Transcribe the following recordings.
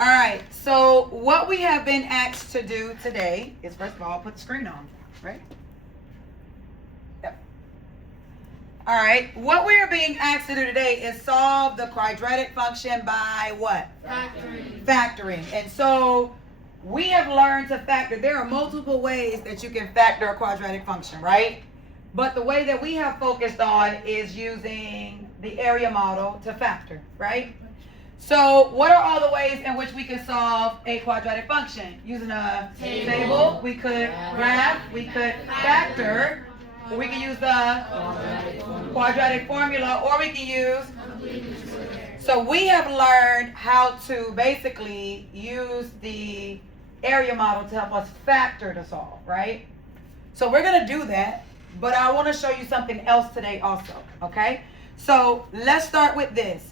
All right, so what we have been asked to do today is, first of all, put the screen on, right? Yep. All right, what we are being asked to do today is solve the quadratic function by what? Factoring. Factoring. And so we have learned to factor. There are multiple ways that you can factor a quadratic function, right? But the way that we have focused on is using the area model to factor, right? So what are all the ways in which we can solve a quadratic function? Using a table, we could graph, we could factor, or we can use the quadratic formula, or we can use. So we have learned how to basically use the area model to help us factor to solve, right? So we're going to do that, but I want to show you something else today also, okay? So let's start with this.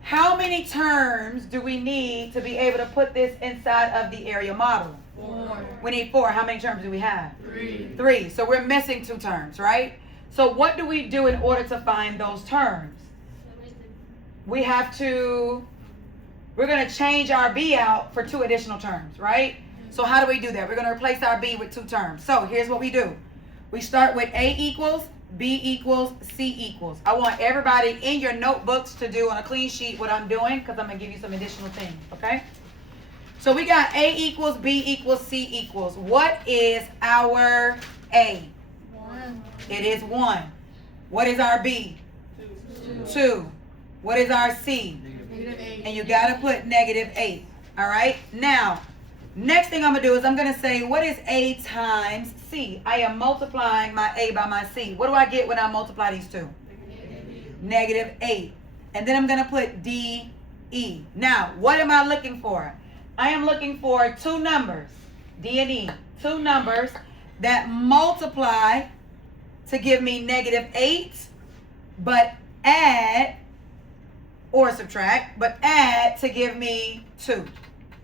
How many terms do we need to be able to put this inside of the area model? 4. We need 4. How many terms do we have? 3. 3. So we're missing 2 terms, right? So what do we do in order to find those terms? We have to, we're going to change our B out for 2 additional terms, right? So how do we do that? We're going to replace our B with 2 terms. So here's what we do. We start with A equals, B equals, C equals. I want everybody in your notebooks to do on a clean sheet what I'm doing, because I'm going to give you some additional things, okay? So we got A equals, B equals, C equals. What is our A? 1. It is 1. What is our B? 2. What is our C? -8. And you got to put -8. All right? Now, next thing I'm going to do is I'm going to say, what is A times C? I am multiplying my A by my C. What do I get when I multiply these two? -8. And then I'm going to put D, E. Now, what am I looking for? I am looking for 2 numbers, D and E. 2 numbers that multiply to give me -8, but add, or subtract, but add to give me 2.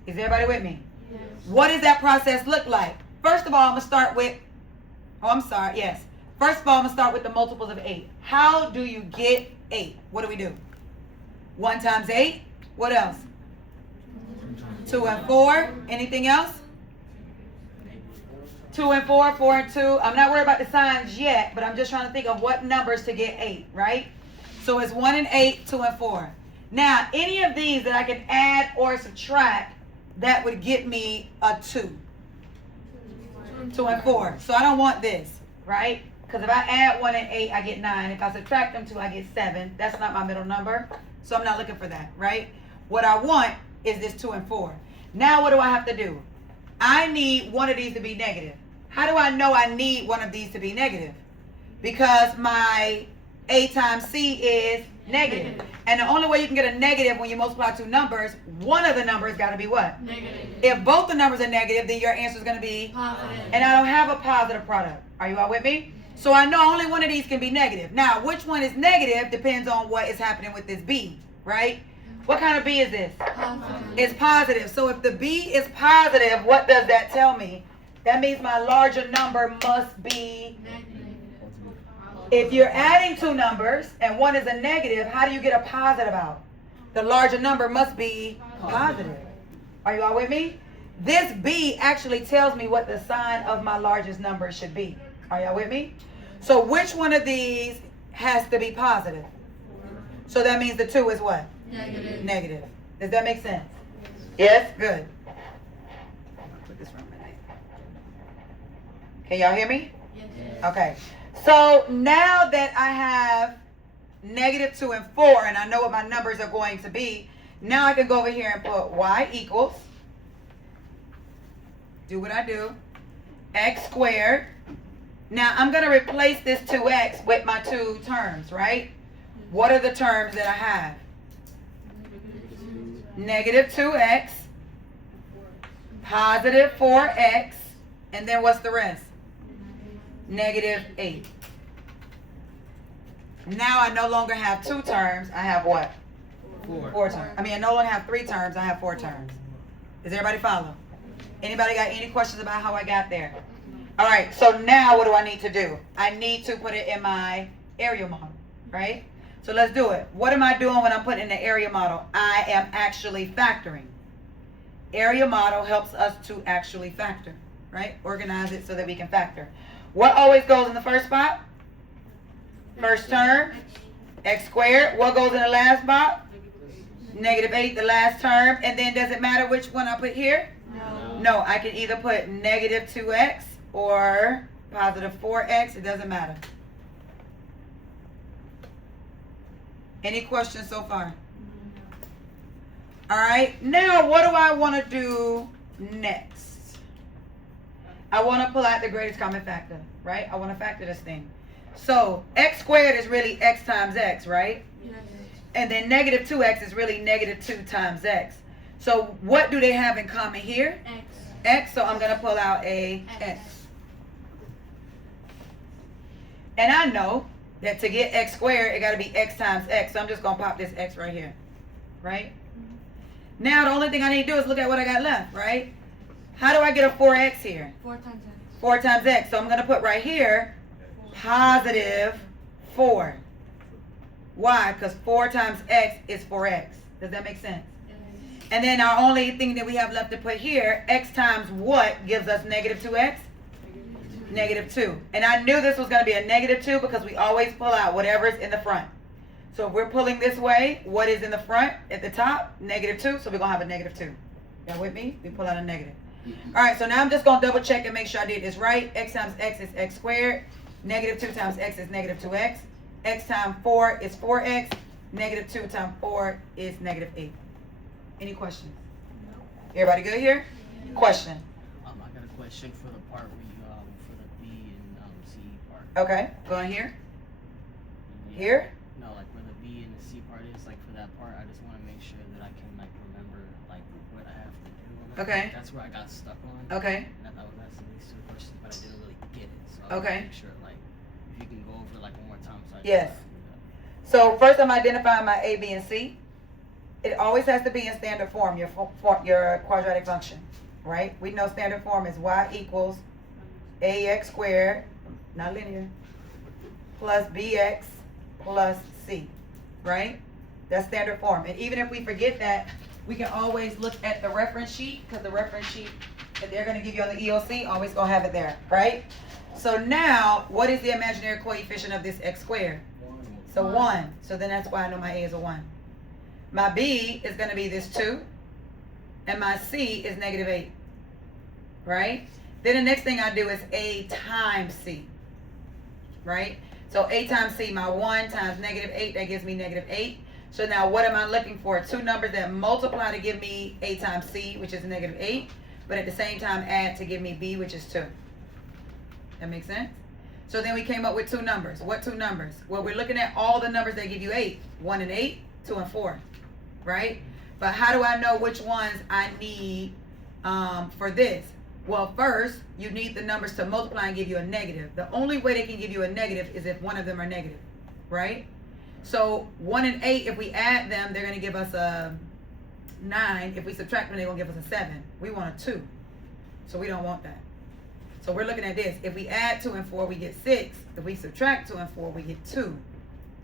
Is everybody with me? Yes. What does that process look like? First of all, I'm going to start with, First of all, I'm going to start with the multiples of 8. How do you get 8? What do we do? 1 times 8. What else? 2 and 4. Anything else? 2 and 4, 4 and 2. I'm not worried about the signs yet, but I'm just trying to think of what numbers to get 8, right? So it's 1 and 8, 2 and 4. Now, any of these that I can add or subtract, that would get me a 2. 2 and 4. So I don't want this, right? Because if I add 1 and 8, I get 9. If I subtract them 2, I get 7. That's not my middle number. So I'm not looking for that, right? What I want is this 2 and 4. Now what do I have to do? I need one of these to be negative. How do I know I need one of these to be negative? Because my A times C is negative. And the only way you can get a negative when you multiply 2 numbers, one of the numbers got to be what? Negative. If both the numbers are negative, then your answer is going to be Positive. and I don't have a positive product. Are you all with me? So I know only one of these can be negative. Now, which one is negative depends on what is happening with this B, right? What kind of B is this? Positive. It's positive. So if the B is positive, what does that tell me? That means my larger number must be. If you're adding 2 numbers and one is a negative, how do you get a positive out? The larger number must be positive. Are you all with me? This B actually tells me what the sign of my largest number should be. Are y'all with me? So which one of these has to be positive? So that means the 2 is what? Negative. Negative. Does that make sense? Yes? Good. Put this wrong tonight. Can y'all hear me? Yes. Okay. So now that I have -2 and 4 and I know what my numbers are going to be, now I can go over here and put y equals, do what I do, x squared. Now I'm going to replace this 2x with my 2 terms, right? What are the terms that I have? -2x, positive 4x, and then what's the rest? -8. Now I no longer have 2 terms. I have what? 4 terms. I no longer have 3 terms. I have 4 terms. Does everybody follow? Anybody got any questions about how I got there? All right. So now what do I need to do? I need to put it in my area model, right? So let's do it. What am I doing when I'm putting in the area model? I am actually factoring. Area model helps us to actually factor, right? Organize it so that we can factor. What always goes in the first spot? First term, x squared. What goes in the last spot? -8, the last term. And then does it matter which one I put here? No. No, I can either put -2x or +4x. It doesn't matter. Any questions so far? All right, now what do I want to do next? I want to pull out the greatest common factor, right? I want to factor this thing. So x squared is really x times x, right? Yes. And then -2x is really -2 times x. So what do they have in common here? X. X, so I'm going to pull out a x. And I know that to get x squared, it got to be x times x. So I'm just going to pop this x right here, right? Now the only thing I need to do is look at what I got left, right? How do I get a 4x here? 4 times X. 4 times x. So I'm going to put right here +4. Why? Because 4 times x is 4x. Does that make sense? And then our only thing that we have left to put here, x times what gives us -2x? -2. And I knew this was going to be a -2 because we always pull out whatever's in the front. So if we're pulling this way, what is in the front at the top? -2. So we're going to have a -2. Y'all with me? We pull out a negative. All right, so now I'm just going to double check and make sure I did this right. X times x is x squared. -2 times x is -2x. X times 4 is 4x. -2 times 4 is -8. Any questions? Everybody good here? Question. I got a question for the part where you for the B and C part. Okay, going here. Here? No, like where the B and the C part is, like for that part, I just want to make sure that I can like remember like what I have to do. On that. Okay. That's where I got stuck on. Okay. And I was asking these two questions, but I didn't really get it. So I Okay. want to make sure like if you can go over like one more time. So I Yes. can do that. So first I'm identifying my A, B, and C. It always has to be in standard form, your quadratic function, right? We know standard form is y equals ax squared, not linear, plus bx plus c, right? That's standard form. And even if we forget that, we can always look at the reference sheet, because the reference sheet that they're going to give you on the EOC always going to have it there, right? So now, what is the imaginary coefficient of this x squared? So 1. So then that's why I know my A is a 1. My B is going to be this 2. And my C is -8. Right? Then the next thing I do is A times C. Right? So A times C, my 1 times -8, that gives me -8. So now what am I looking for? Two numbers that multiply to give me A times C, which is -8. But at the same time add to give me B, which is 2. That makes sense? So then we came up with two numbers. What two numbers? Well, we're looking at all the numbers that give you 8. 1 and 8, 2 and 4. Right? But how do I know which ones I need for this? Well, first, you need the numbers to multiply and give you a negative. The only way they can give you a negative is if one of them are negative. Right? So 1 and 8, if we add them, they're going to give us a 9. If we subtract them, they're going to give us a 7. We want a 2. So we don't want that. So we're looking at this. If we add 2 and 4, we get 6. If we subtract 2 and 4, we get 2.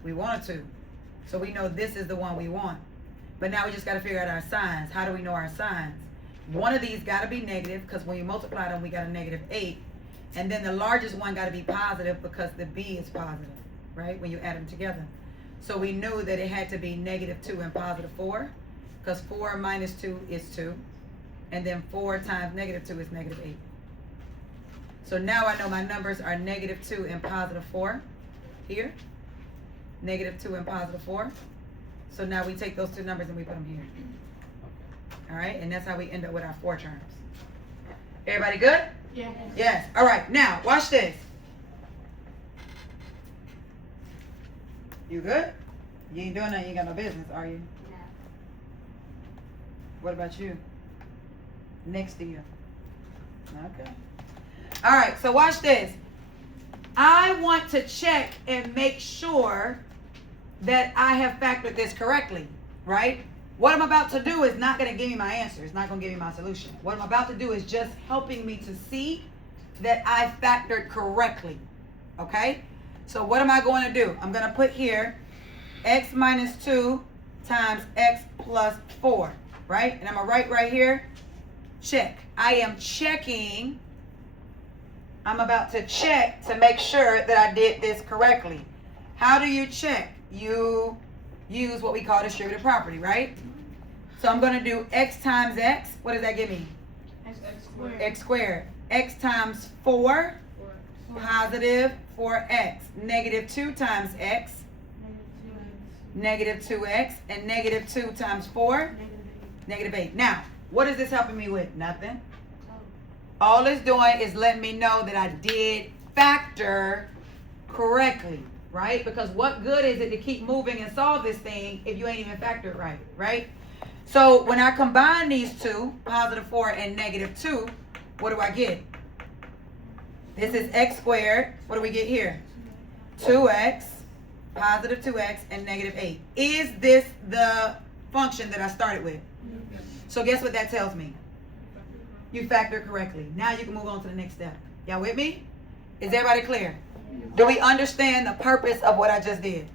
We want a 2. So we know this is the one we want. But now we just got to figure out our signs. How do we know our signs? One of these got to be negative, because when you multiply them, we got a -8. And then the largest one got to be positive, because the B is positive, right, when you add them together. So we knew that it had to be -2 and +4, because 4 minus 2 is 2. And then 4 times -2 is -8. So now I know my numbers are -2 and +4 here. -2 and +4. So now we take those two numbers and we put them here. All right, and that's how we end up with our 4 terms. Everybody good? Yes. Yes. All right, now watch this. You good? You ain't doing nothing, you ain't got no business, are you? No. What about you? Next to you. Okay. All right, so watch this. I want to check and make sure that I have factored this correctly, right? What I'm about to do is not going to give me my answer. It's not going to give me my solution. What I'm about to do is just helping me to see that I factored correctly, okay? So what am I going to do? I'm going to put here x minus 2 times x plus 4, right? And I'm going to write right here, check. I am checking. I'm about to check to make sure that I did this correctly. How do you check? You use what we call distributive property, right? So I'm going to do x times x. What does that give me? X squared. X squared. X times 4, positive 4x. Negative 2 times x, negative 2x. And negative 2 times 4, negative 8. Now, what is this helping me with? Nothing. All it's doing is letting me know that I did factor correctly, right? Because what good is it to keep moving and solve this thing if you ain't even factored right, right? So when I combine these two, positive 4 and negative 2, what do I get? This is x squared. What do we get here? 2x, positive 2x, and negative 8. Is this the function that I started with? So guess what that tells me? You factored correctly. Now you can move on to the next step. Y'all with me? Is everybody clear? Do we understand the purpose of what I just did?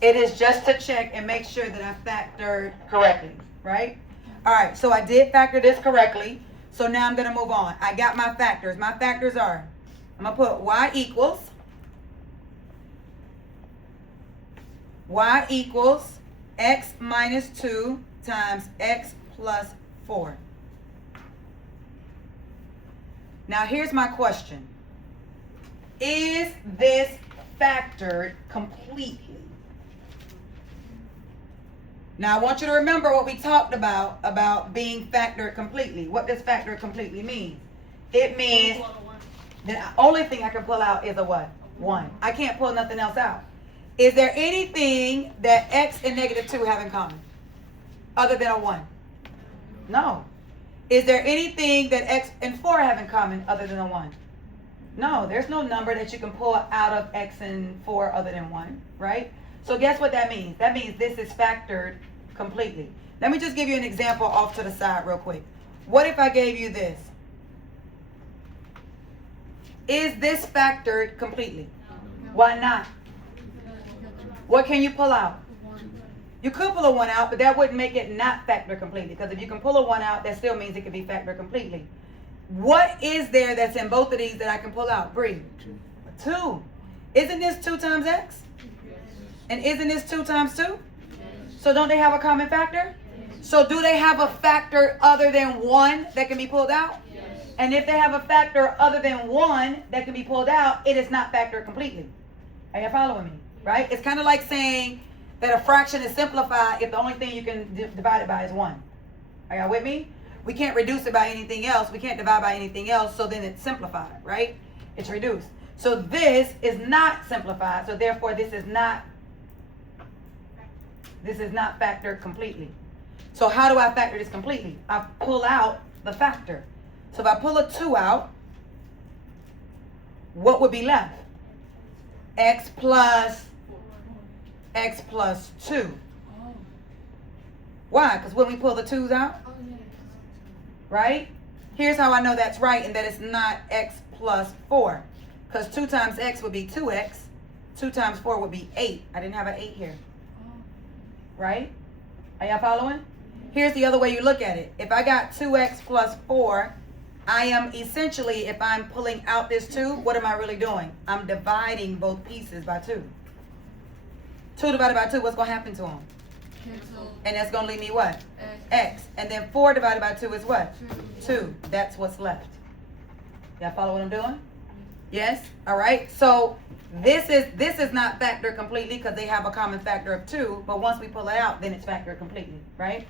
It is just to check and make sure that I factored correctly, right? All right, so I did factor this correctly. So now I'm going to move on. I got my factors. My factors are, I'm going to put y equals x minus 2 times x plus 4. Now here's my question. Is this factored completely? Now I want you to remember what we talked about being factored completely. What does factored completely mean? It means the only thing I can pull out is a what? 1. I can't pull nothing else out. Is there anything that x and negative 2 have in common other than a 1? No. Is there anything that x and 4 have in common other than a 1? No, there's no number that you can pull out of x and 4 other than 1, right? So guess what that means? That means this is factored completely. Let me just give you an example off to the side real quick. What if I gave you this? Is this factored completely? Why not? What can you pull out? You could pull a 1 out, but that wouldn't make it not factored completely. Because if you can pull a 1 out, that still means it can be factored completely. What is there that's in both of these that I can pull out? Bree? 2. Isn't this 2 times x? And isn't this 2 times 2? So don't they have a common factor? So do they have a factor other than 1 that can be pulled out? And if they have a factor other than 1 that can be pulled out, it is not factored completely. Are you following me? Right? It's kind of like saying that a fraction is simplified if the only thing you can divide it by is 1. Are y'all with me? We can't reduce it by anything else. We can't divide by anything else, so then it's simplified, right? It's reduced. So this is not simplified, so therefore this is not factored completely. So how do I factor this completely? I pull out the factor. So if I pull a 2 out, what would be left? X plus 2. Why? Because when we pull the 2's out, right? Here's how I know that's right and that it's not x plus 4. Because 2 times x would be 2x. 2 times 4 would be 8. I didn't have an 8 here. Right? Are y'all following? Here's the other way you look at it. If I got 2x plus 4, I am essentially, if I'm pulling out this 2, what am I really doing? I'm dividing both pieces by 2. 2 divided by 2, what's going to happen to them? Cancel. And that's going to leave me what? X. And then 4 divided by 2 is what? 2. That's what's left. Y'all follow what I'm doing? Yes? All right. So this is not factored completely because they have a common factor of 2. But once we pull it out, then it's factored completely. Right?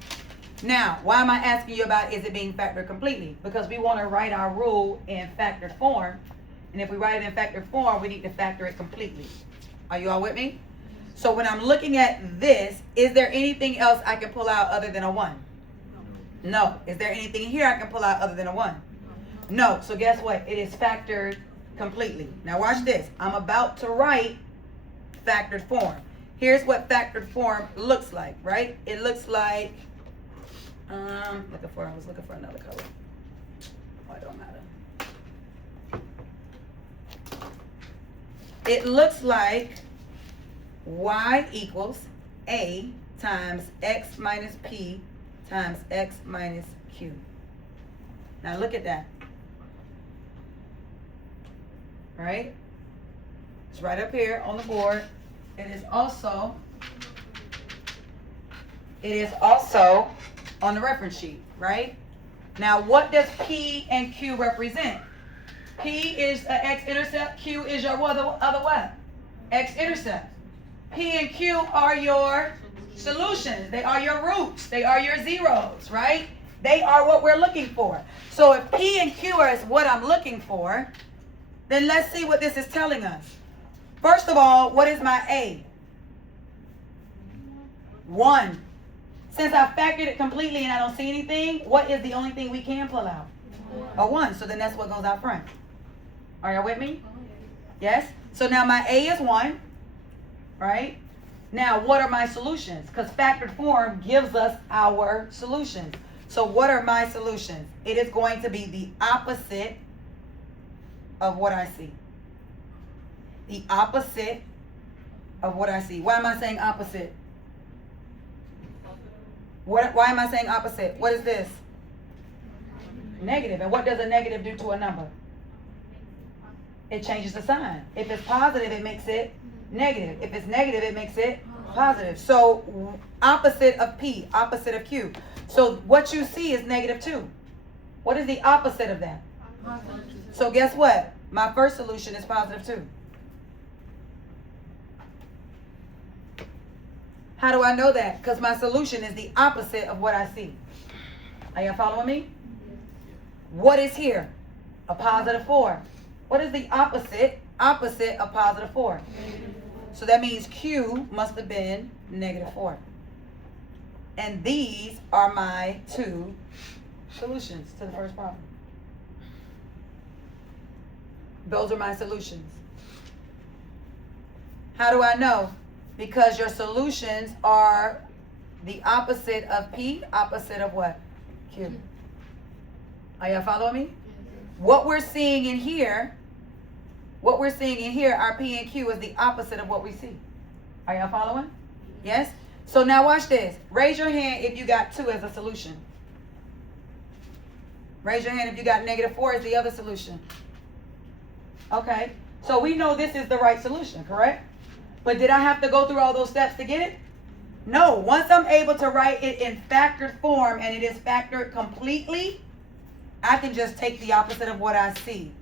Now, why am I asking you about is it being factored completely? Because we want to write our rule in factored form. And if we write it in factored form, we need to factor it completely. Are you all with me? So when I'm looking at this, is there anything else I can pull out other than a 1? No. Is there anything here I can pull out other than a 1? No. So guess what? It is factored completely. Now watch this. I'm about to write factored form. Here's what factored form looks like, right? It looks like, I was looking for another color. Oh, it don't matter. It looks like y equals a times x minus p times x minus q. Now look at that. Right? It's right up here on the board. It is also on the reference sheet, right? Now what does P and Q represent? P is an x-intercept, Q is your other what? X-intercept. P and Q are your solutions. They are your roots. They are your zeros, right? They are what we're looking for. So if P and Q is what I'm looking for, then let's see what this is telling us. First of all, what is my A? 1. Since I factored it completely and I don't see anything, what is the only thing we can pull out? A 1. So then that's what goes out front. Are y'all with me? Yes? So now my A is 1, right? Now what are my solutions? Because factored form gives us our solutions. So what are my solutions? It is going to be the opposite of what I see. The opposite of what I see. Why am I saying opposite? Why am I saying opposite? What is this? Negative. And what does a negative do to a number? It changes the sign. If it's positive, it makes it negative. If it's negative, it makes it positive. So opposite of P, opposite of Q. So what you see is -2. What is the opposite of that? So guess what? My first solution is +2. How do I know that? Because my solution is the opposite of what I see. Are y'all following me? What is here? A +4. What is the opposite of +4? So that means Q must have been -4. And these are my 2 solutions to the first problem. Those are my solutions. How do I know? Because your solutions are the opposite of P, opposite of what? Q. Are y'all following me? What we're seeing in here, our P and Q is the opposite of what we see. Are y'all following? Yes? So now watch this. Raise your hand if you got 2 as a solution. Raise your hand if you got -4 as the other solution. Okay. So we know this is the right solution, correct? But did I have to go through all those steps to get it? No. Once I'm able to write it in factored form and it is factored completely, I can just take the opposite of what I see.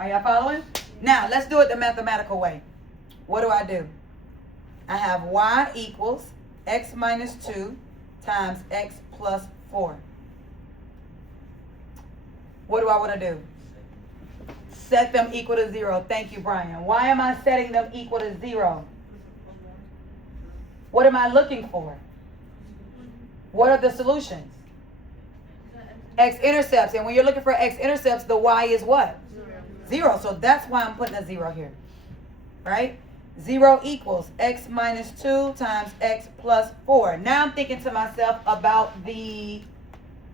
Are y'all following? Now, let's do it the mathematical way. What do? I have y equals x minus 2 times x plus 4. What do I want to do? Set them equal to 0. Thank you, Brian. Why am I setting them equal to 0? What am I looking for? What are the solutions? X-intercepts. And when you're looking for x-intercepts, the y is what? 0. So that's why I'm putting a 0 here. Right? 0 equals x minus 2 times x plus 4. Now I'm thinking to myself about the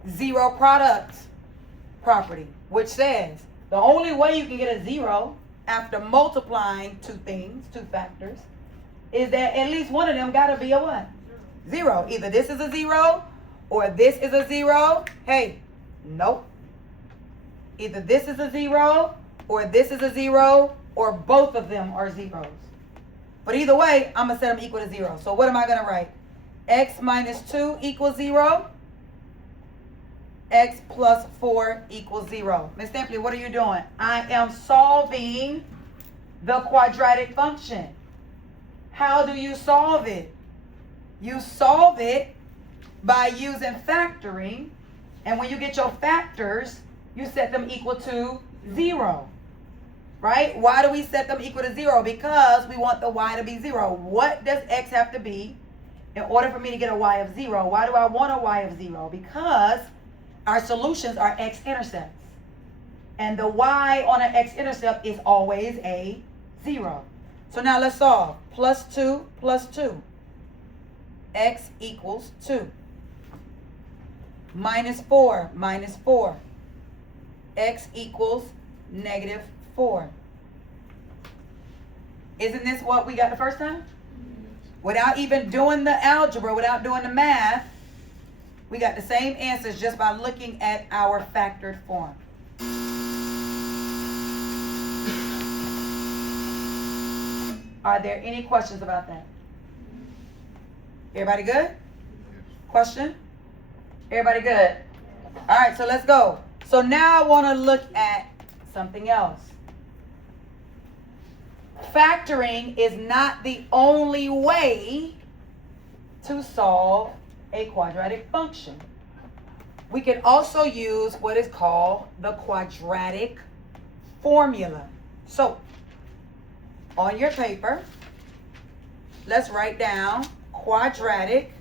zero product property, which says the only way you can get a 0 after multiplying 2 things, 2 factors, is that at least one of them got to be a what? 0. Either this is a 0 or this is a 0. Hey, nope. Either this is a 0 or this is a 0 or both of them are zeros. But either way, I'm going to set them equal to 0. So what am I going to write? X minus 2 equals 0. X plus 4 equals 0. Ms. Stampley, what are you doing? I am solving the quadratic function. How do you solve it? You solve it by using factoring. And when you get your factors, you set them equal to 0. Right? Why do we set them equal to 0? Because we want the y to be 0. What does x have to be in order for me to get a y of 0? Why do I want a y of 0? Because our solutions are x-intercepts. And the y on an x-intercept is always a 0. So now let's solve. Plus 2 plus 2. X equals 2. Minus 4 minus 4. X equals -4. Isn't this what we got the first time? without even doing the algebra, without doing the math, we got the same answers just by looking at our factored form. Are there any questions about that? Everybody good? Question? Everybody good? All right, so let's go. So now I want to look at something else. Factoring is not the only way to solve a quadratic function. We can also use what is called the quadratic formula. So, on your paper, let's write down quadratic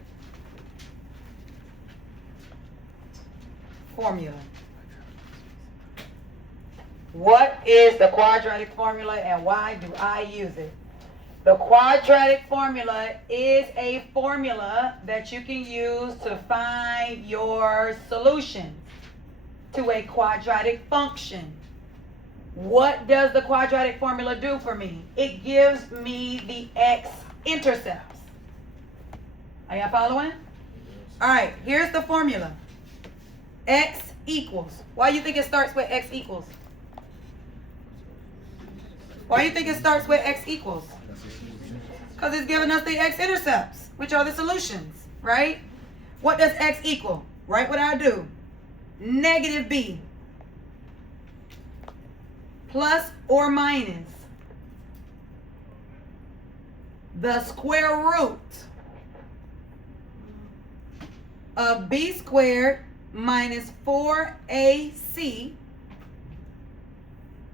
formula. What is the quadratic formula and why do I use it? The quadratic formula is a formula that you can use to find your solution to a quadratic function. What does the quadratic formula do for me? It gives me the x-intercepts. Are y'all following? All right, here's the formula. X equals. Why do you think it starts with x equals? Why do you think it starts with x equals? Because it's giving us the x-intercepts, which are the solutions, right? What does x equal? Write what I do. Negative b plus or minus the square root of b squared minus 4ac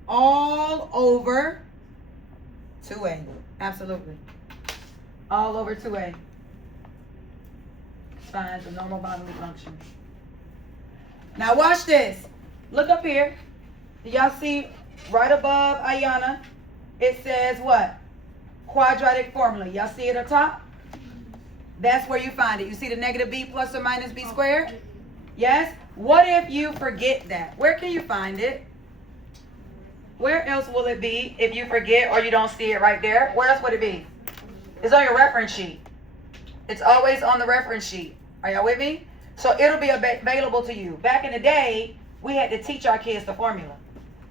all over 2a. Absolutely. All over 2a. Finds a normal bodily function. Now watch this. Look up here. Do y'all see right above Ayana? It says what? Quadratic formula. Y'all see it up top? That's where you find it. You see the negative b plus or minus b squared? Yes? What if you forget that? Where can you find it? Where else will it be if you forget or you don't see it right there? Where else would it be? It's on your reference sheet. It's always on the reference sheet. Are y'all with me? So it'll be available to you. Back in the day, we had to teach our kids the formula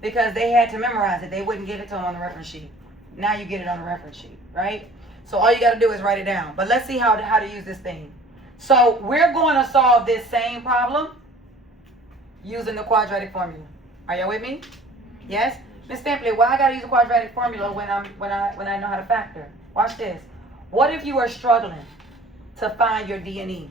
because they had to memorize it. They wouldn't give it to them on the reference sheet. Now you get it on the reference sheet, right? So all you got to do is write it down. But let's see how to use this thing. So we're going to solve this same problem using the quadratic formula. Are y'all with me? Yes? Miss Stampley, why I got to use a quadratic formula when I know how to factor? Watch this. What if you are struggling to find your D and E?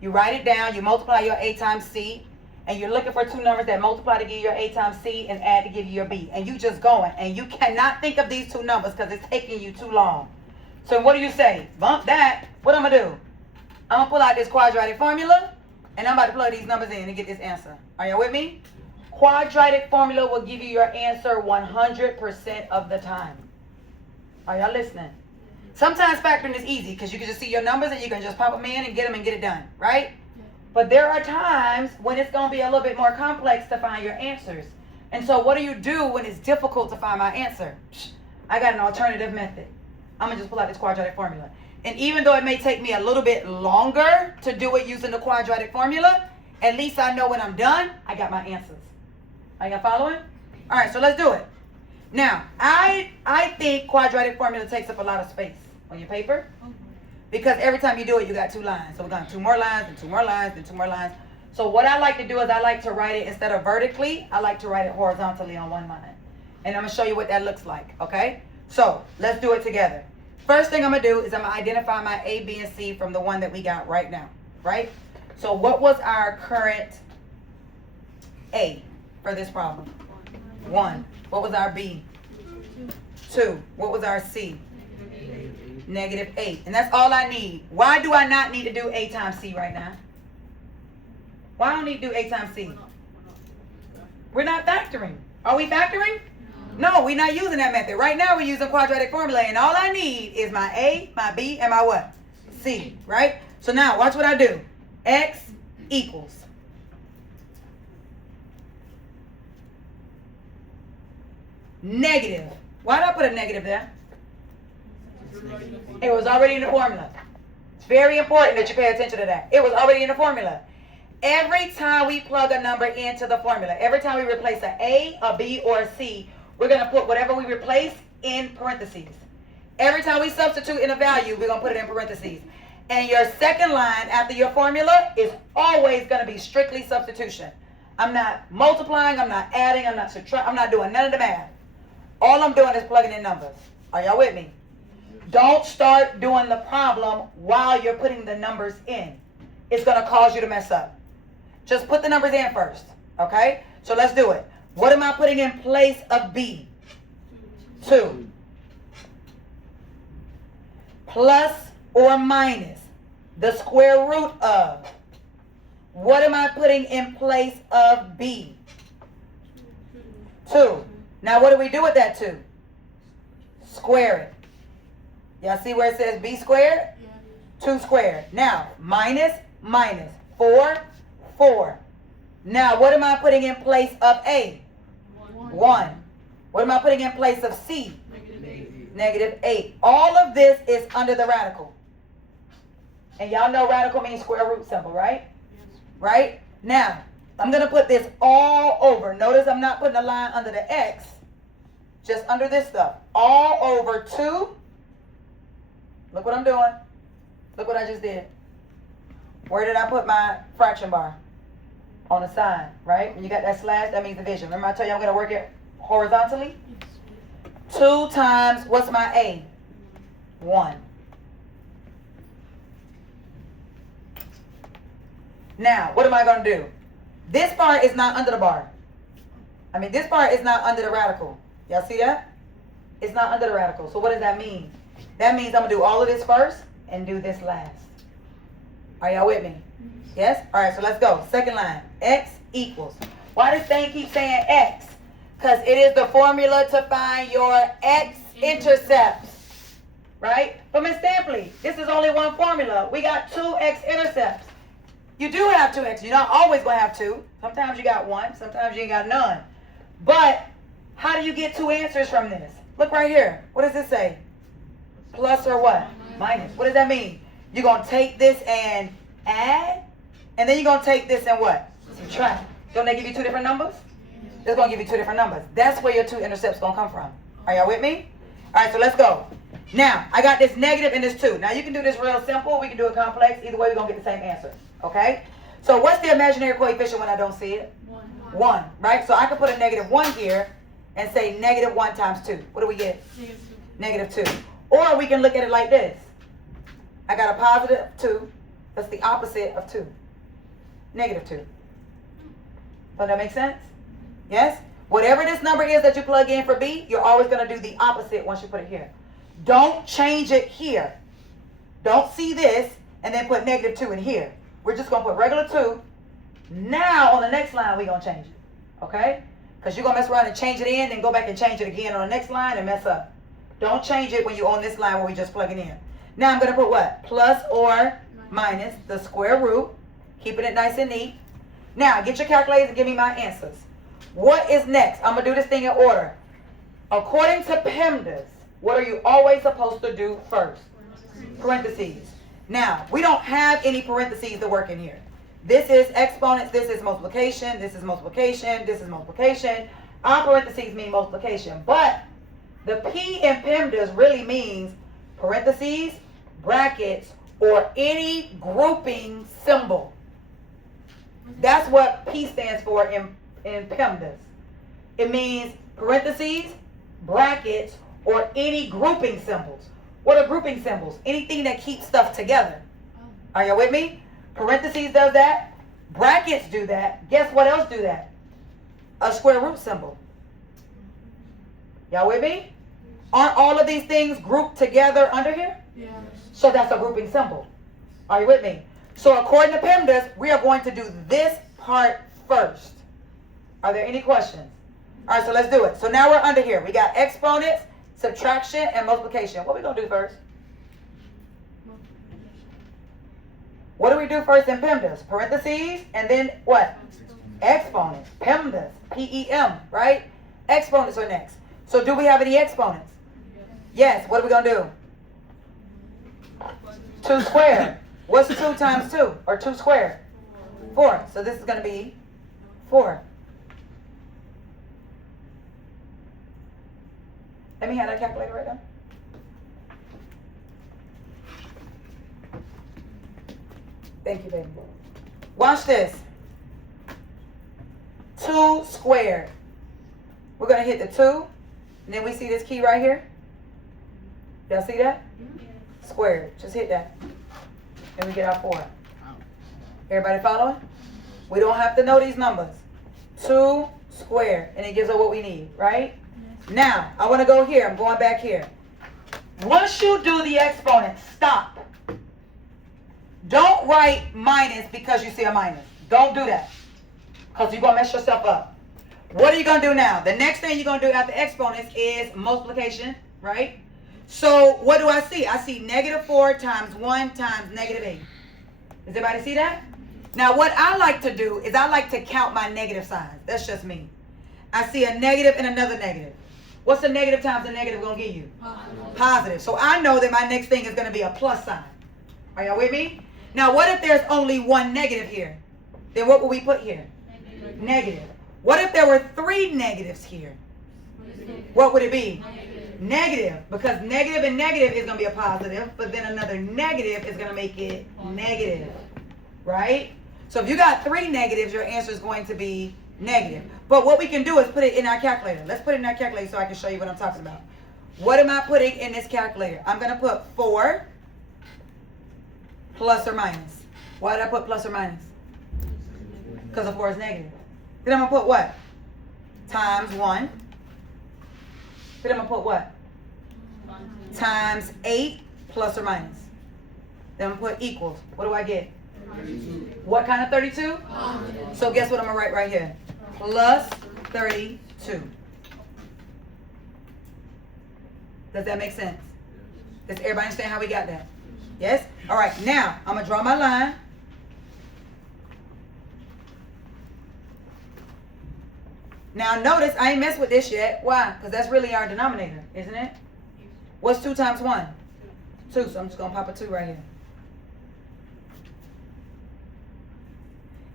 You write it down, you multiply your A times C, and you're looking for two numbers that multiply to give you your A times C and add to give you your B. And you just going, and you cannot think of these two numbers because it's taking you too long. So what do you say? Bump that. What I'm going to do? I'm going to pull out this quadratic formula, and I'm about to plug these numbers in and get this answer. Are y'all with me? Quadratic formula will give you your answer 100% of the time. Are y'all listening? Sometimes factoring is easy because you can just see your numbers and you can just pop them in and get them and get it done, right? But there are times when it's going to be a little bit more complex to find your answers. And so what do you do when it's difficult to find my answer? I got an alternative method. I'm going to just pull out this quadratic formula. And even though it may take me a little bit longer to do it using the quadratic formula, at least I know when I'm done, I got my answers. Are y'all following? All right, so let's do it. Now, I think quadratic formula takes up a lot of space on your paper because every time you do it, you got two lines. So we're going 2 more lines and 2 more lines and 2 more lines. So what I like to do is I like to write it instead of vertically, I like to write it horizontally on one line. And I'm going to show you what that looks like, okay? So let's do it together. First thing I'm going to do is I'm going to identify my A, B, and C from the one that we got right now, right? So what was our current A for this problem? 1. What was our B? 2. What was our C? Negative 8. And that's all I need. Why do I not need to do A times C right now? Why don't I need to do A times C? We're not factoring. Are we factoring? No, we're not using that method. Right now we're using quadratic formula, and all I need is my A, my B, and my what? C, right? So now watch what I do. X equals. Negative. Why did I put a negative there? It was already in the formula. It's very important that you pay attention to that. It was already in the formula. Every time we plug a number into the formula, every time we replace an A, a B, or a C, we're going to put whatever we replace in parentheses. Every time we substitute in a value, we're going to put it in parentheses. And your second line after your formula is always going to be strictly substitution. I'm not multiplying, I'm not adding, I'm not subtracting, I'm not doing none of the math. All I'm doing is plugging in numbers. Are y'all with me? Don't start doing the problem while you're putting the numbers in. It's going to cause you to mess up. Just put the numbers in first, okay? So let's do it. What am I putting in place of B? 2. Plus or minus the square root of. What am I putting in place of B? 2. Now what do we do with that 2? Square it. Y'all see where it says B squared? 2 squared. Now, minus, 4, 4. Now, what am I putting in place of A? 1. What am I putting in place of C? Negative 8. All of this is under the radical. And y'all know radical means square root symbol, right? Right? Now, I'm going to put this all over. Notice I'm not putting a line under the X. Just under this stuff. All over 2. Look what I'm doing. Look what I just did. Where did I put my fraction bar? On the side, right? When you got that slash, that means division. Remember I told you I'm going to work it horizontally? 2 times, what's my A? 1. Now, what am I going to do? This part is not under the bar. This part is not under the radical. Y'all see that? It's not under the radical. So what does that mean? That means I'm going to do all of this first and do this last. Are y'all with me? Yes? All right, so let's go. Second line. X equals. Why does thing keep saying X? Because it is the formula to find your x-intercepts. Right? But Ms. Stampley, this is only one formula. We got 2 x-intercepts. You do have 2 x. You're not always going to have 2. Sometimes you got 1. Sometimes you ain't got none. But how do you get 2 answers from this? Look right here. What does this say? Plus or what? Minus. What does that mean? You're going to take this and add, and then you're going to take this and what? Subtract. Don't they give you 2 different numbers? It's going to give you 2 different numbers. That's where your 2 intercepts going to come from. Are y'all with me? All right, so let's go. Now, I got this negative and this 2. Now, you can do this real simple. We can do it complex. Either way, we're going to get the same answer. Okay? So, what's the imaginary coefficient when I don't see it? 1, right? So, I can put a negative 1 here and say negative 1 times 2. What do we get? Negative 2. Or we can look at it like this. I got a positive 2. That's the opposite of 2. Negative 2. Does that make sense? Yes? Whatever this number is that you plug in for B, you're always going to do the opposite once you put it here. Don't change it here. Don't see this and then put negative 2 in here. We're just going to put regular 2. Now, on the next line, we're going to change it. Okay? Because you're going to mess around and change it in, then go back and change it again on the next line and mess up. Don't change it when you're on this line where we just plug it in. Now I'm going to put what? Plus or minus the square root. Keeping it nice and neat. Now, get your calculators and give me my answers. What is next? I'm going to do this thing in order. According to PEMDAS, what are you always supposed to do first? Parentheses. Now, we don't have any parentheses to work in here. This is exponents, this is multiplication, this is multiplication, this is multiplication. Our parentheses mean multiplication. But the P in PEMDAS really means parentheses, brackets, or any grouping symbol. That's what P stands for in PEMDAS. It means parentheses, brackets, or any grouping symbols. What are grouping symbols? Anything that keeps stuff together. Are y'all with me? Parentheses does that. Brackets do that. Guess what else do that? A square root symbol. Y'all with me? Aren't all of these things grouped together under here? Yes. So that's a grouping symbol. Are you with me? So according to PEMDAS, we are going to do this part first. Are there any questions? All right, so let's do it. So now we're under here. We got exponents, subtraction, and multiplication. What are we going to do first? What do we do first in PEMDAS? Parentheses, and then what? Exponents. PEMDAS. P-E-M, right? Exponents are next. So do we have any exponents? Yes. What are we going to do? 2 squared. What's 2 times 2? Or 2 squared? 4. So this is going to be 4. Let me have that calculator right now. Thank you, baby. Watch this. 2 squared. We're going to hit the 2. And then we see this key right here. Y'all see that? Squared. Just hit that. And we get our 4. Everybody following? We don't have to know these numbers. 2 squared. And it gives us what we need, right? Now, I want to go here. I'm going back here. Once you do the exponent, stop. Don't write minus because you see a minus. Don't do that. Because you're going to mess yourself up. What are you going to do now? The next thing you're going to do after exponents is multiplication, right? So what do I see? I see -4 times 1 times -8. Does everybody see that? Now what I like to do is I like to count my negative signs. That's just me. I see a negative and another negative. What's a negative times a negative going to give you? Positive. So I know that my next thing is going to be a plus sign. Are y'all with me? Now what if there's only one negative here? Then what will we put here? Negative. What if there were 3 negatives here? What would it be? Negative. Because negative and negative is going to be a positive, but then another negative is going to make it negative. Right? So if you got 3 negatives, your answer is going to be negative. But what we can do is put it in our calculator. Let's put it in our calculator so I can show you what I'm talking about. What am I putting in this calculator? I'm going to put 4 plus or minus. Why did I put plus or minus? Because the 4 is negative. Then I'm going to put what? Times 1. Then I'm going to put what? Times 8 plus or minus. Then I'm going to put equals. What do I get? 32. What kind of 32? So guess what I'm going to write right here? Plus 32. Does that make sense? Does everybody understand how we got that? Yes? All right, now I'm going to draw my line. Now notice I ain't messed with this yet. Why? Because that's really our denominator, isn't it? What's 2 times 1? 2. So I'm just going to pop a 2 right here.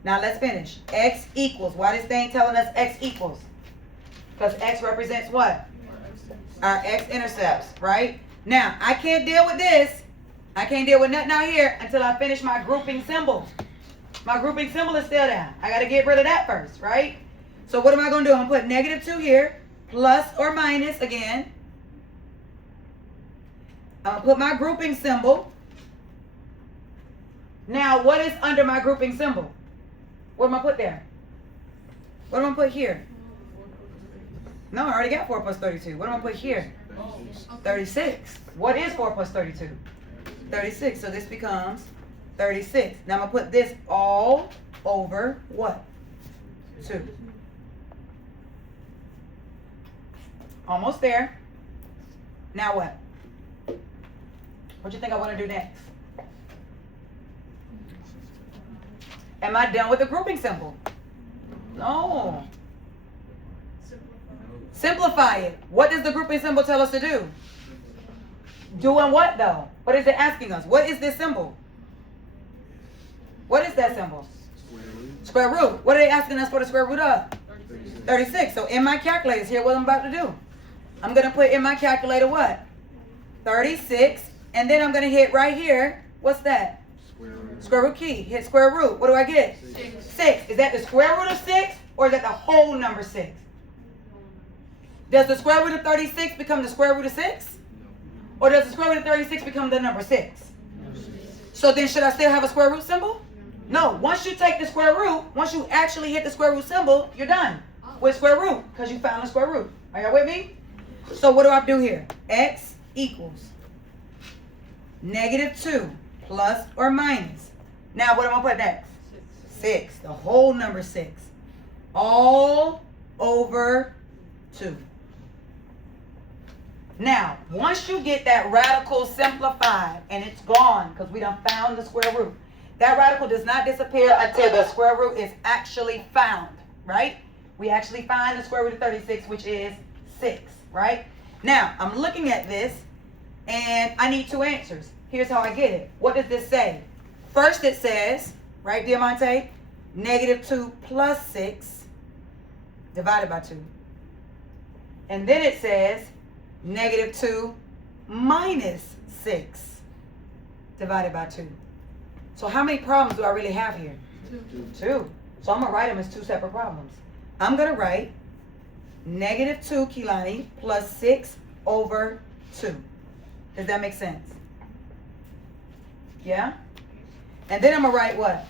Now let's finish. X equals. Why this thing telling us X equals? Because X represents what? Our X-intercepts, right? Now, I can't deal with this. I can't deal with nothing out here until I finish my grouping symbol. My grouping symbol is still there. I got to get rid of that first, right? So what am I going to do? I'm going to put -2 here, plus or minus again. I'm going to put my grouping symbol. Now, what is under my grouping symbol? What am I put there? What am I put here? No, I already got 4 plus 32. What am I put here? 36. What is 4 plus 32? 36. So this becomes 36. Now I'm going to put this all over what? 2. Almost there. Now what? What do you think I want to do next? Am I done with the grouping symbol? No. Simplify it. What does the grouping symbol tell us to do? Doing what though? What is it asking us? What is this symbol? What is that symbol? Square root. What are they asking us for the square root of? 36. So in my calculator, here what I'm about to do. I'm going to put in my calculator what? 36. And then I'm going to hit right here. What's that? Square root key. Hit square root. What do I get? 6. Is that the square root of 6 or is that the whole number 6? Does the square root of 36 become the square root of 6? Or does the square root of 36 become the number 6? So then should I still have a square root symbol? No. Once you take the square root, once you actually hit the square root symbol, you're done with square root because you found the square root. Are y'all with me? So what do I do here? X equals -2 plus or minus. Now what am I put next? 6. The whole number 6. All over 2. Now, once you get that radical simplified and it's gone because we done found the square root, that radical does not disappear until the square root is actually found, right? We actually find the square root of 36, which is 6, right? Now, I'm looking at this and I need 2 answers. here's how I get it. What does this say? First it says, right, Diamante? Negative 2 plus 6 divided by 2. And then it says negative 2 minus 6 divided by 2. So how many problems do I really have here? 2. So I'm going to write them as 2 separate problems. I'm going to write negative 2, Kehlani, plus 6 over 2. Does that make sense? Yeah? And then I'm going to write what?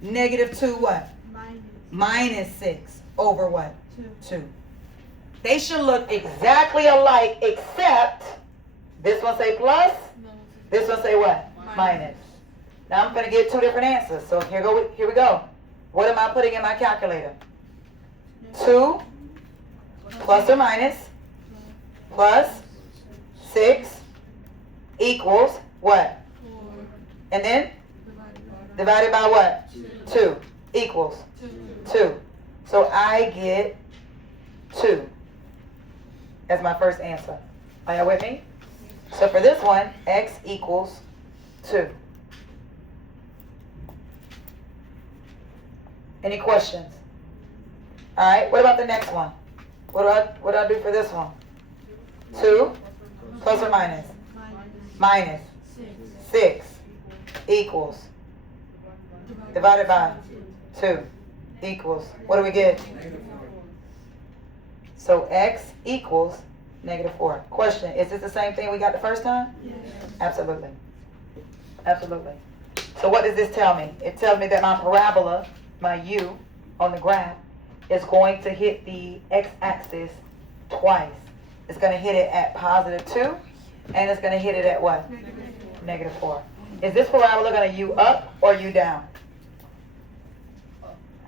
Negative 2 what? Minus 6 over what? 2. They should look exactly alike, except this one say plus, this one say what? Minus. Now I'm going to get 2 different answers. So here we go. What am I putting in my calculator? 2 plus or minus plus 6 equals what? And then divided by what? 2 equals 2. So I get 2 as my first answer. Are y'all with me? So for this one, x equals 2. Any questions? All right, what about the next one? What do I do for this one? 2 plus or minus? Minus 6 equals divided by 2 equals, what do we get? So x equals negative 4. Question, is this the same thing we got the first time? Yes. Absolutely. Absolutely. So what does this tell me? It tells me that my parabola, my u on the graph, is going to hit the x-axis twice. It's going to hit it at positive 2, and it's going to hit it at what? Negative 4. Is this parabola going to u up or u down?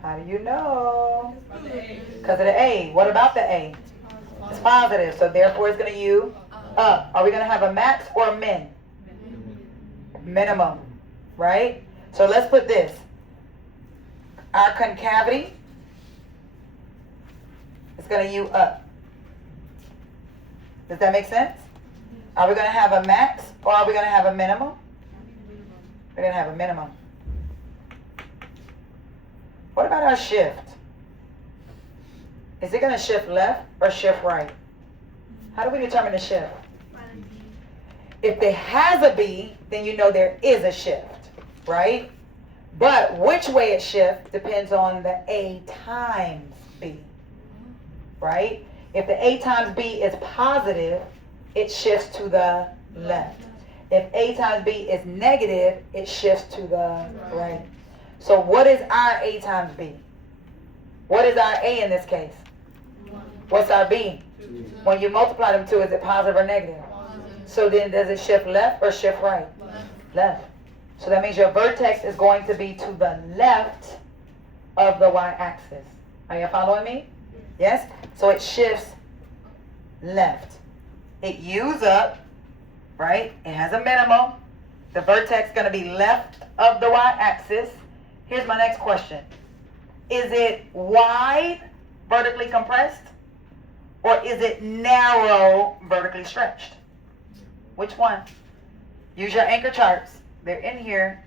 How do you know? Because of the a. What about the a? It's positive, so therefore it's going to u up. Are we going to have a max or a min? Minimum, right? So let's put this. Our concavity is going to u up. Does that make sense? Are we going to have a max or are we going to have a minimum? We're going to have a minimum. What about our shift? Is it going to shift left or shift right? How do we determine the shift? If it has a B, then you know there is a shift, right? But which way it shifts depends on the A times B, right? If the A times B is positive, it shifts to the left. If A times B is negative, it shifts to the right. So what is our A times B? What is our A in this case? What's our B? When you multiply them two, is it positive or negative? So then does it shift left or shift right? Left. So that means your vertex is going to be to the left of the y-axis. Are you following me? Yes? So it shifts left. It U's up, right? It has a minimum. The vertex is going to be left of the y-axis. Here's my next question. Is it wide, vertically compressed? Or is it narrow, vertically stretched? Which one? Use your anchor charts. They're in here.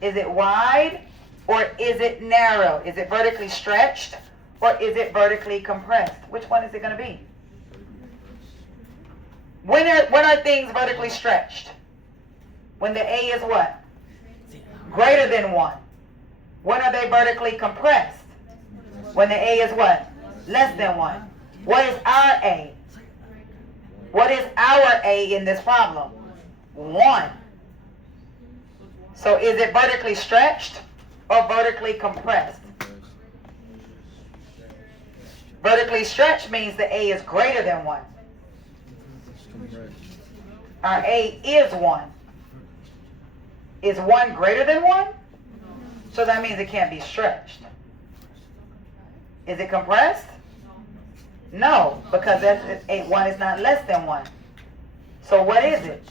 Is it wide or is it narrow? Is it vertically stretched or is it vertically compressed? Which one is it going to be? When are things vertically stretched? When the A is what? Greater than 1. When are they vertically compressed? When the A is what? Less than 1. What is our A? What is our A in this problem? 1. So is it vertically stretched or vertically compressed? Vertically stretched means the A is greater than 1. Our A is 1. Is 1 greater than 1? So that means it can't be stretched. Is it compressed? No, because 1 is not less than 1. So what is it?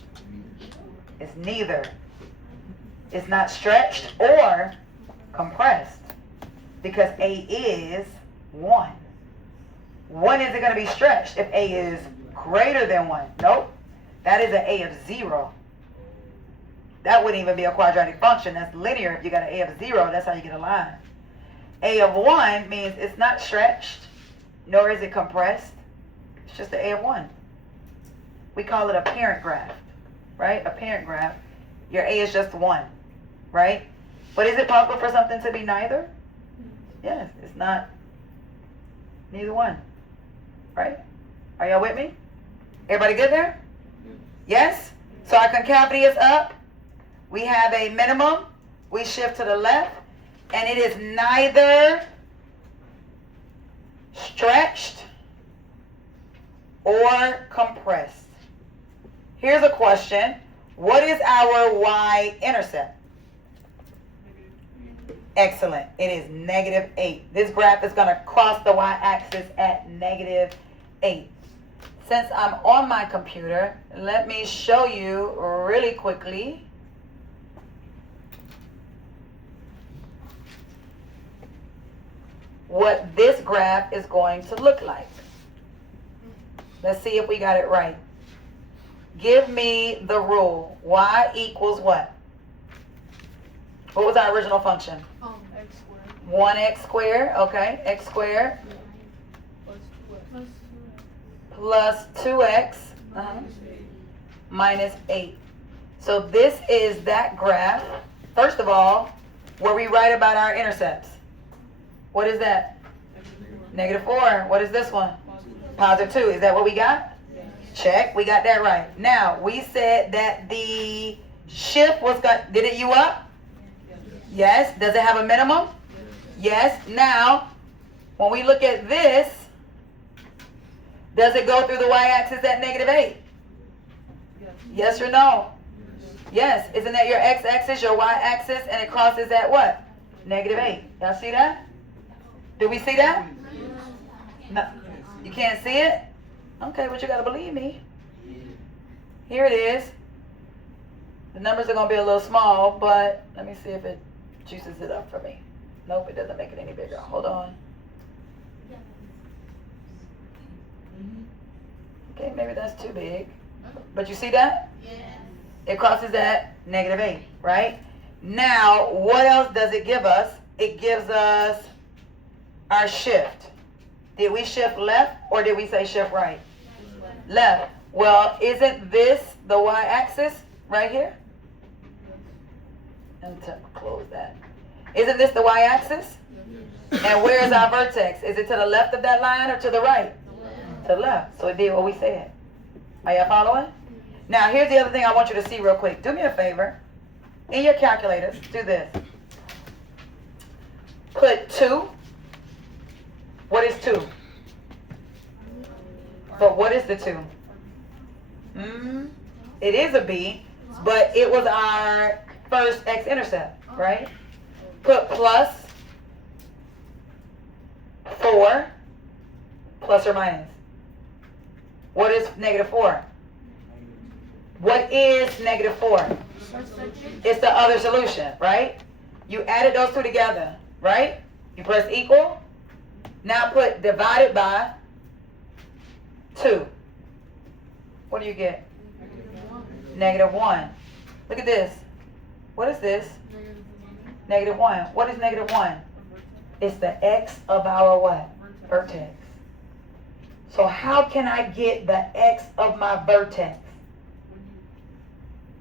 It's neither. It's not stretched or compressed because A is 1. When is it going to be stretched? If A is greater than 1? Nope. That is an A of 0. That wouldn't even be a quadratic function. That's linear. If you got an a of 0, that's how you get a line. A of 1 means it's not stretched, nor is it compressed. It's just an a of 1. We call it a parent graph, right? A parent graph. Your a is just 1, right? But is it possible for something to be neither? Yes, it's not neither one, right? Are y'all with me? Everybody good there? Yes? So our concavity is up. We have a minimum. We shift to the left. And it is neither stretched or compressed. Here's a question. What is our y-intercept? Excellent. It is -8. This graph is going to cross the y-axis at -8. Since I'm on my computer, let me show you really quickly what this graph is going to look like. Let's see if we got it right. Give me the rule. Y equals what? What was our original function? X squared. 1x squared, okay, x squared Plus 2x. plus 2x minus 8. So this is that graph, first of all, where we write about our intercepts. What is that? -4. What is this one? +2. Is that what we got? Check. We got that right. Now, we said that the shift was got. Did it U up? Yes. Does it have a minimum? Yes. Now, when we look at this, does it go through the y-axis at -8? Yes or no? Yes. Isn't that your x-axis, your y-axis, and it crosses at what? -8. Y'all see that? Do we see that? No. You can't see it? Okay, but you got to believe me. Here it is. The numbers are going to be a little small, but let me see if it juices it up for me. Nope, it doesn't make it any bigger. Hold on. Okay, maybe that's too big. But you see that? It crosses at -8, right? Now, what else does it give us? It gives us our shift. Did we shift left or did we say shift right? Left. Well, isn't this the y-axis right here? Let me close that. Isn't this the y-axis? And where is our vertex? Is it to the left of that line or to the right? To the left. So it did what we said. Are y'all following? Now, here's the other thing I want you to see real quick. Do me a favor. In your calculators, do this. Put 2. What is 2? But what is the 2? It is a B, but it was our first x-intercept, right? Put plus 4, plus or minus. What is -4? What is -4? It's the other solution, right? You added those two together, right? You press equal. Now put divided by 2. What do you get? -1. Look at this. What is this? -1. What is -1? It's the x of our what? Vertex. So how can I get the x of my vertex?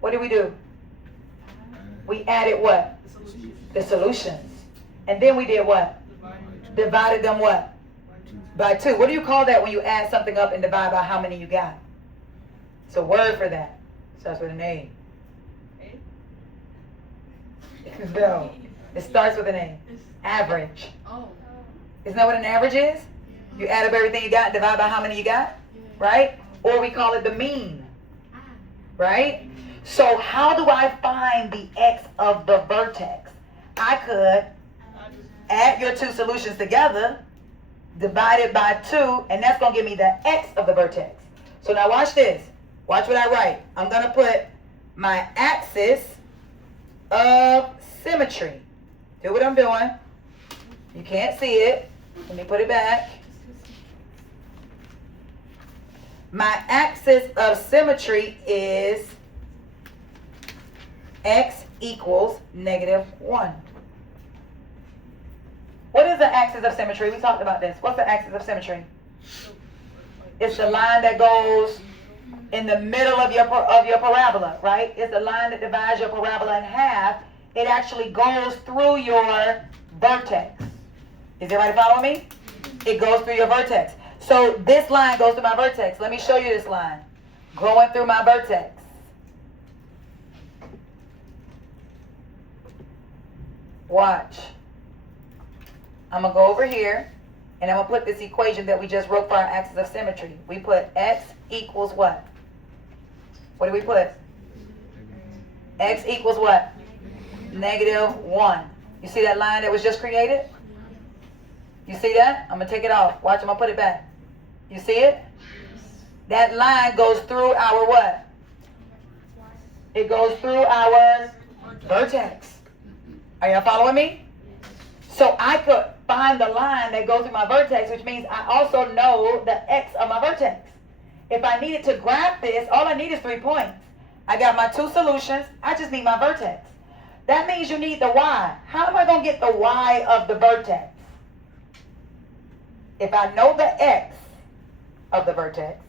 What did we do? We added what? The solutions. And then we did what? Divided them what? By 2. What do you call that when you add something up and divide by how many you got? It's a word for that. Starts with an A. No. It starts with an A. Average. Isn't that what an average is? You add up everything you got and divide by how many you got? Right? Or we call it the mean. Right? So how do I find the x of the vertex? I could add your two solutions together, divide it by 2, and that's going to give me the x of the vertex. So now watch this. Watch what I write. I'm going to put my axis of symmetry. Do what I'm doing. You can't see it. Let me put it back. My axis of symmetry is x equals negative 1. What is the axis of symmetry? We talked about this. What's the axis of symmetry? It's the line that goes in the middle of your parabola, right? It's the line that divides your parabola in half. It actually goes through your vertex. Is everybody following me? It goes through your vertex. So this line goes through my vertex. Let me show you this line. Going through my vertex. Watch. I'm going to go over here, and I'm going to put this equation that we just wrote for our axis of symmetry. We put x equals what? What do we put? X equals what? Negative 1. You see that line that was just created? You see that? I'm going to take it off. Watch, I'm going to put it back. You see it? That line goes through our what? It goes through our vertex. Are y'all following me? So I could find the line that goes through my vertex, which means I also know the x of my vertex. If I needed to graph this, all I need is 3 points. I got my 2 solutions. I just need my vertex. That means you need the y. How am I going to get the y of the vertex? If I know the x of the vertex,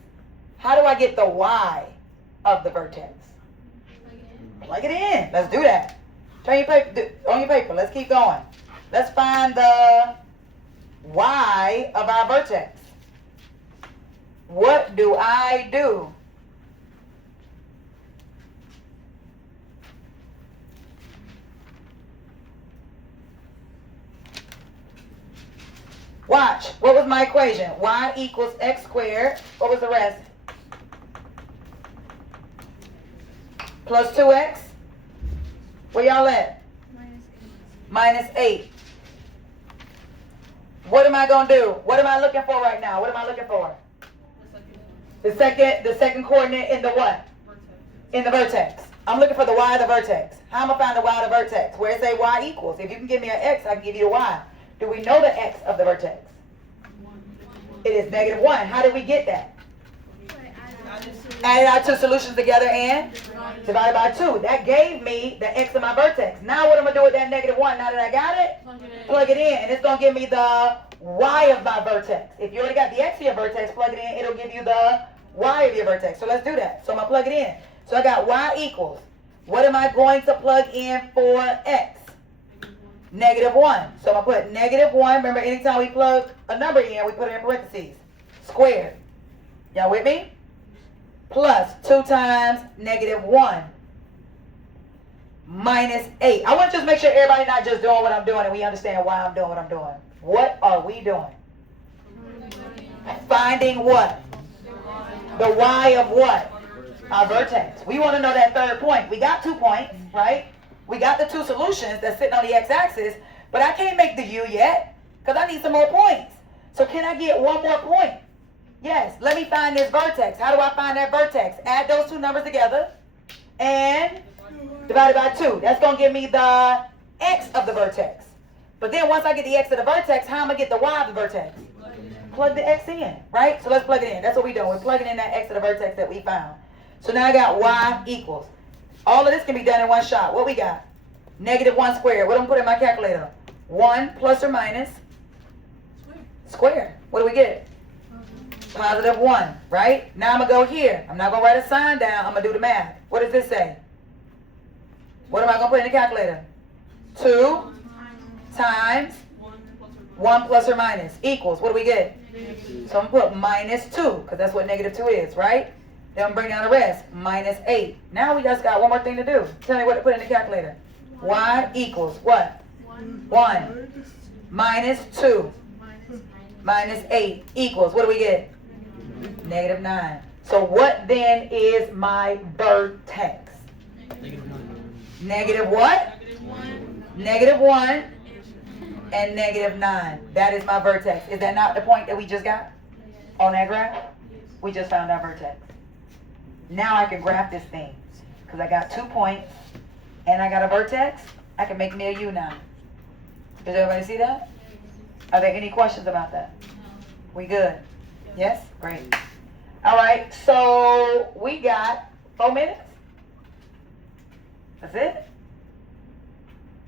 how do I get the y of the vertex? Plug it in. Let's do that. Turn your paper on your paper. Let's keep going. Let's find the y of our vertex. What do I do? Watch. What was my equation? Y equals x squared. What was the rest? Plus 2x. Where y'all at? Minus 8. What am I going to do? What am I looking for right now? What am I looking for? The second coordinate in the what? In the vertex. I'm looking for the y of the vertex. How am I find the y of the vertex? Where it say y equals. If you can give me an x, I can give you a y. Do we know the x of the vertex? It is negative 1. How did we get that? Added our 2 solutions together and divided by 2. That gave me the x of my vertex. Now what I'm going to do with that negative 1, now that I got it? Plug it in. And it's going to give me the y of my vertex. If you already got the x of your vertex, plug it in. It'll give you the y of your vertex. So let's do that. So I'm going to plug it in. So I got y equals. What am I going to plug in for x? Negative 1. So I'm going to put negative 1. Remember, anytime we plug a number in, we put it in parentheses. Squared. Y'all with me? Plus 2 times negative 1 minus 8. I want to just make sure everybody not just doing what I'm doing and we understand why I'm doing what I'm doing. What are we doing? Finding what? The y of what? Our vertex. We want to know that third point. We got 2 points, right? We got the 2 solutions that's sitting on the x-axis, but I can't make the u yet because I need some more points. So can I get one more point? Yes, let me find this vertex. How do I find that vertex? Add those 2 numbers together and divided by 2. That's going to give me the x of the vertex. But then once I get the x of the vertex, how am I going to get the y of the vertex? Plug the x in, right? So let's plug it in. That's what we're doing. We're plugging in that x of the vertex that we found. So now I got y equals. All of this can be done in one shot. What we got? Negative 1 squared. What am I put in my calculator? 1 plus or minus squared. What do we get? Positive 1, right? Now I'm going to go here. I'm not going to write a sign down. I'm going to do the math. What does this say? What am I going to put in the calculator? 2 times 1 plus or minus equals. What do we get? So I'm going to put minus 2 because that's what negative 2 is, right? Then I'm going to bring down the rest. Minus 8. Now we just got one more thing to do. Tell me what to put in the calculator. Y equals what? 1 minus 2 minus 8 equals. What do we get? Negative 9. So what then is my vertex? Negative what? Negative 1 and negative 9. That is my vertex. Is that not the point that we just got on that graph? We just found our vertex. Now I can graph this thing because I got 2 points and I got a vertex. I can make me a U now. Does everybody see that? Are there any questions about that? We good? Yes? Great. All right, so we got 4 minutes. That's it?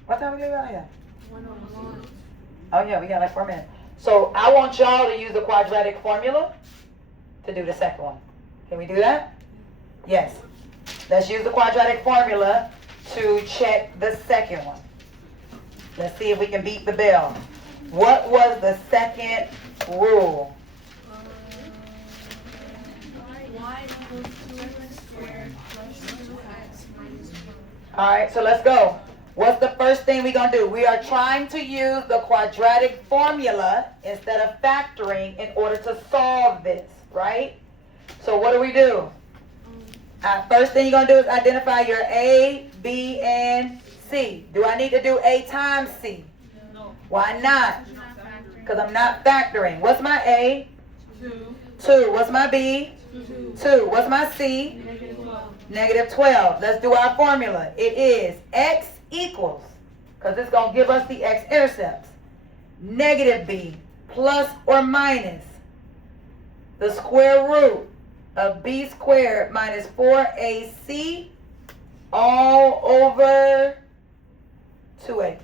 What time we leave out here? 101. Oh yeah, we got like 4 minutes. So I want y'all to use the quadratic formula to do the second one. Can we do that? Yes. Let's use the quadratic formula to check the second one. Let's see if we can beat the bell. What was the second rule? Y equals 2x squared plus 2x minus 1. All right, so let's go. What's the first thing we're going to do? We are trying to use the quadratic formula instead of factoring in order to solve this, right? So what do? First thing you're going to do is identify your A, B, and C. Do I need to do A times C? No. Why not? Because I'm not factoring. What's my A? 2. 2. What's my B? 2. 2. What's my C? Negative 12. Negative 12. Let's do our formula. It is x equals, because it's going to give us the x-intercepts, negative b plus or minus the square root of b squared minus 4ac all over 2a.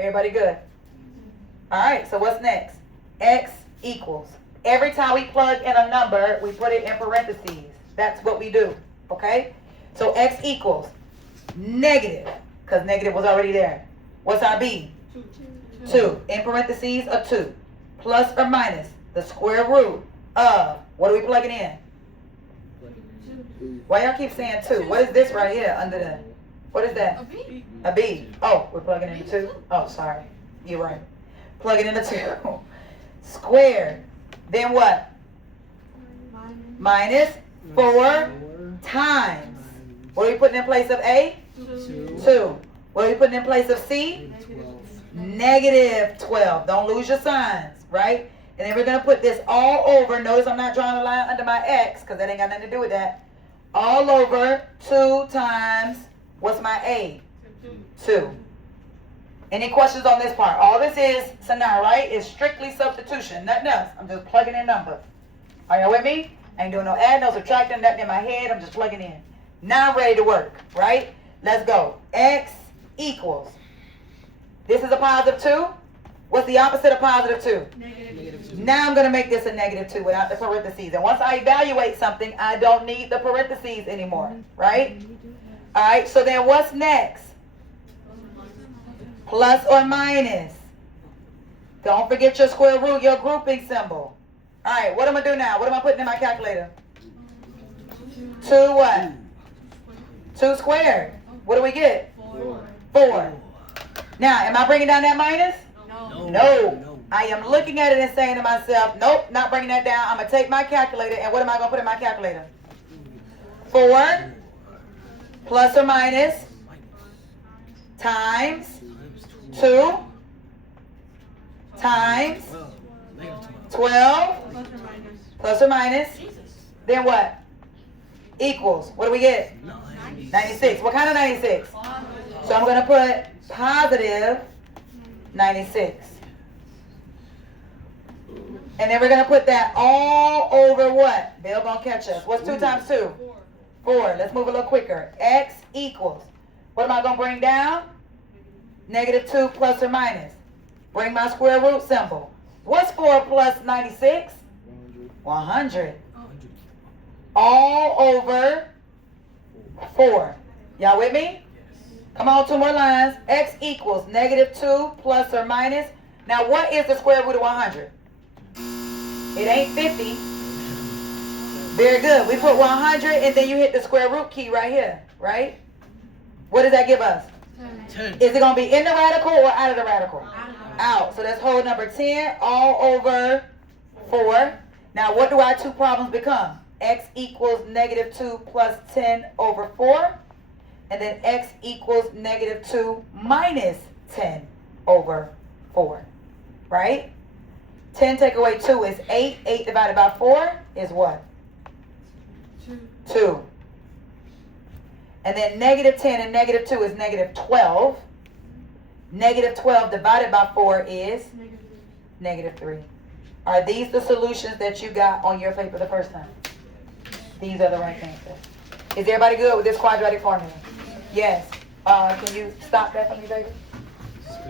Everybody good? All right, so what's next? X equals. Every time we plug in a number, we put it in parentheses. That's what we do, okay? So x equals negative, because negative was already there. What's our b? 2. In parentheses, a 2. Plus or minus the square root of, what are we plugging in? Why y'all keep saying 2? What is this right here under the, what is that? B. A b. Oh, we're plugging in a 2? Oh, sorry. You're right. Plug it in a 2. Squared. Then what? Minus 4 times. What are we putting in place of A? 2. What are we putting in place of C? Negative 12. Don't lose your signs, right? And then we're going to put this all over. Notice I'm not drawing a line under my X because that ain't got nothing to do with that. All over 2 times, what's my A? 2. Any questions on this part? All this is, so now, right, is strictly substitution. Nothing else. I'm just plugging in numbers. Are y'all with me? I ain't doing no add, no subtracting, nothing in my head. I'm just plugging in. Now I'm ready to work, right? Let's go. X equals. This is a positive 2. What's the opposite of positive 2? Negative 2. Now I'm going to make this a negative 2 without the parentheses. And once I evaluate something, I don't need the parentheses anymore, right? All right, so then what's next? Plus or minus. Don't forget your square root, your grouping symbol. All right, what am I doing now? What am I putting in my calculator? 2 what? 2 squared. What do we get? 4. Now, am I bringing down that minus? No. I am looking at it and saying to myself, nope, not bringing that down. I'm going to take my calculator, and what am I going to put in my calculator? 4 plus or minus times 2 times 12 plus or minus. Then what? Equals. What do we get? 96. What kind of 96? So I'm going to put positive 96. And then we're going to put that all over what? Bill going to catch us. What's 2 times 2? 4. Let's move a little quicker. X equals. What am I going to bring down? Negative 2 plus or minus. Bring my square root symbol. What's 4 plus 96? 100. All over 4. Y'all with me? Come on, 2 more lines. X equals negative 2 plus or minus. Now, what is the square root of 100? It ain't 50. Very good. We put 100 and then you hit the square root key right here, right? What does that give us? 10. Is it going to be in the radical or out of the radical? Out. So that's whole number 10 all over 4. Now, what do our 2 problems become? X equals negative 2 plus 10 over 4. And then x equals negative 2 minus 10 over 4. Right? 10 take away 2 is 8. 8 divided by 4 is what? 2. And then negative 10 and negative 2 is negative 12. Negative 12 divided by 4 is negative 3. Are these the solutions that you got on your paper the first time? These are the right answers. Is everybody good with this quadratic formula? Yes. Can you stop that for me, baby?